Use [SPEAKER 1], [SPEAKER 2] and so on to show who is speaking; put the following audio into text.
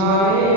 [SPEAKER 1] Hare